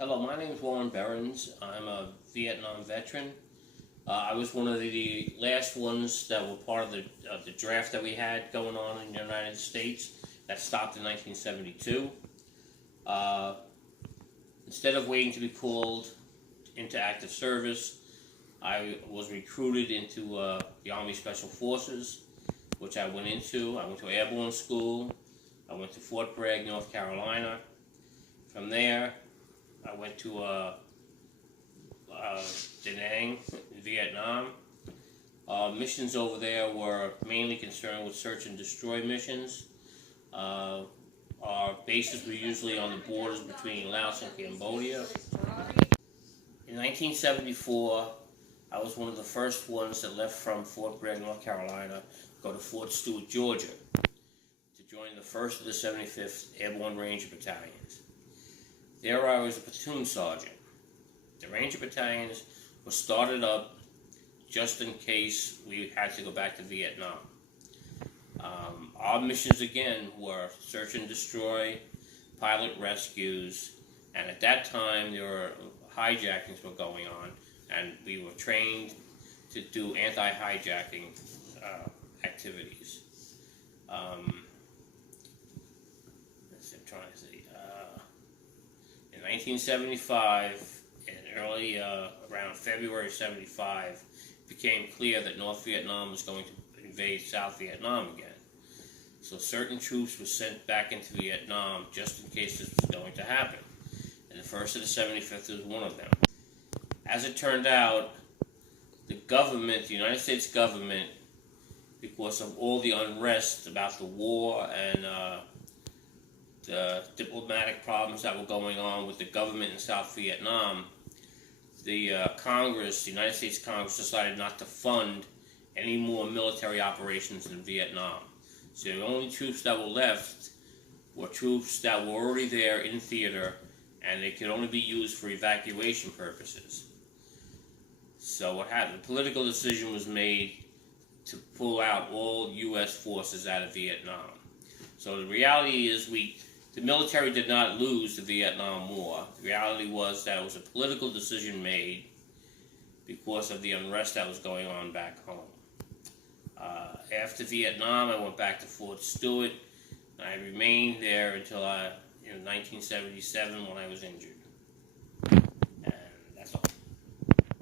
Hello, my name is Warren Behrens. I'm a Vietnam veteran. I was one of the last ones that were part of the draft that we had going on in the United States that stopped in 1972. Uh, Instead of waiting to be called into active service, I was recruited into the Army Special Forces, which I went into. I went to airborne school. I went to Fort Bragg, North Carolina. From there, I went to Da Nang, Vietnam. Missions over there were mainly concerned with search and destroy missions. Our bases were usually on the borders between Laos and Cambodia. In 1974, I was one of the first ones that left from Fort Bragg, North Carolina, to go to Fort Stewart, Georgia, to join the 1st of the 75th Airborne Ranger Battalions. There I was a platoon sergeant. The Ranger Battalions were started up just in case we had to go back to Vietnam. Our missions again were search and destroy, pilot rescues, and at that time there were hijackings were going on, and we were trained to do anti-hijacking activities. In 1975, and early around February 75, it became clear that North Vietnam was going to invade South Vietnam again. So certain troops were sent back into Vietnam just in case this was going to happen. And the 1st of the 75th was one of them. As it turned out, the government, the United States government, because of all the unrest about the war and the diplomatic problems that were going on with the government in South Vietnam, the Congress, the United States Congress, decided not to fund any more military operations in Vietnam. So the only troops that were left were troops that were already there in theater, and they could only be used for evacuation purposes. So what happened? The political decision was made to pull out all U.S. forces out of Vietnam. So the reality is the military did not lose the Vietnam War. The reality was that it was a political decision made because of the unrest that was going on back home. After Vietnam, I went back to Fort Stewart. I remained there until in 1977 when I was injured.